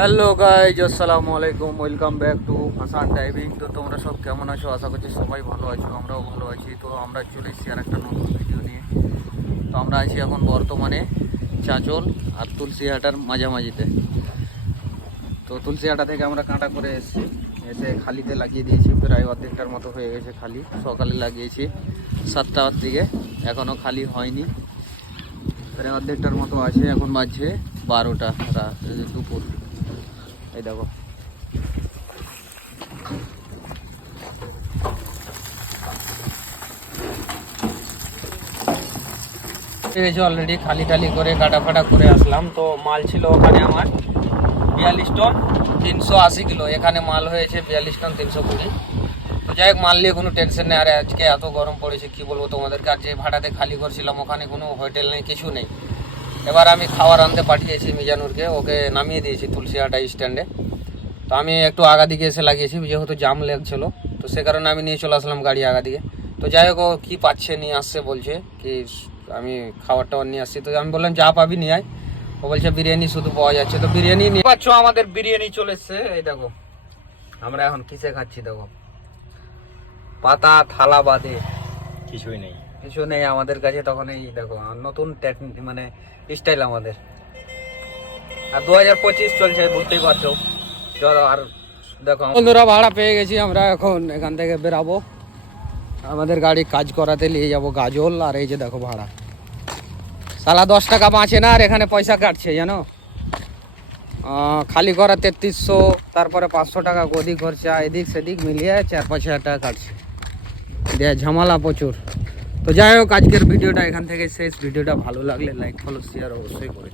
Hello guys, আসসালামু আলাইকুম, welcome back to Hasan driving. তো তোমরা সব কেমন আছো? আশা করছি সবাই ভালো আছো, আমরাও ভালো আছি। তো আমরা চলে এসেছি আর একটা নতুন ভিডিও নিয়ে। তো আমরা আছি এখন বর্তমানে চাঁচল আর তুলসীহাটার মাঝামাঝিতে। তো তুলসীহাটা থেকে আমরা কাঁটা করে এসে খালিতে লাগিয়ে দিয়েছি। প্রায় অর্ধেকটার মতো হয়ে গেছে খালি। সকালে লাগিয়েছি 7টার দিকে, এখনও খালি হয়নি। প্রায় অর্ধেকটার মতো আছে, এখন বাজছে 12টা দুপুর। এই দেখো, অলরেডি খালি টালি করে কাটা ফাটা করে আসলাম। তো মাল ছিল ওখানে আমার 42 টন 380 কিলো, এখানে মাল হয়েছে 42 টন 320। তো যাই হোক, মাল নিয়ে কোনো টেনশন নেই। আর আজকে এত গরম পড়েছে কি বলবো তোমাদেরকে। আর যে ভাড়াতে খালি করছিলাম ওখানে কোনো হোটেল নেই, কিছু নেই। এবার আমি খাবার আনতে পাঠিয়েছি মিজানুরকে, ওকে নামিয়ে দিয়েছি তুলসীহাটা স্ট্যান্ডে। তো আমি একটু আগা দিকে এসে লাগিয়েছি, যেহেতু জাম লাগছিল, তো সে কারণে আমি নিয়ে চলে আসলাম গাড়ি আগা দিকে। তো যাই হোক, ও কী পাচ্ছে নিয়ে আসছে, বলছে কি আমি খাবার টাবার নিয়ে আসছি। তো আমি বললাম যা পাবি নিয়ে আয়। ও বলছে বিরিয়ানি শুধু পাওয়া যাচ্ছে। তো বিরিয়ানি নিয়ে পাচ্ছ, আমাদের বিরিয়ানি চলে এসছে। এই দেখো আমরা এখন কিসে খাচ্ছি, দেখো পাতা থালা বাদে কিছুই নেই, কিছু নেই আমাদের কাছে। তখন এই দেখো নতুন মানে স্টাইল আমাদের। আর 2025 চলছে, বুঝতেই পারছো। চলো, আর দেখো বন্ধুরা, ভাড়া পেয়ে গেছি আমরা। এখন এখান থেকে বেরাবো, আমাদের গাড়ি কাজ করাতে নিয়ে যাবো গাজল। আর এই যে দেখো ভাড়া, সালা 10 টাকা বাঁচে না, আর এখানে পয়সা কাটছে জানো। খালি করা 3300, তারপরে 500 টাকা গদি খরচা, এদিক সেদিক মিলিয়ে 4-5 হাজার টাকা কাটছে। দেয়া ঝামেলা প্রচুর। তো যাই হোক, আজকের ভিডিওটা এখান থেকে শেষ। ভিডিওটা ভালো লাগলে লাইক ফলো শেয়ার অবশ্যই করে।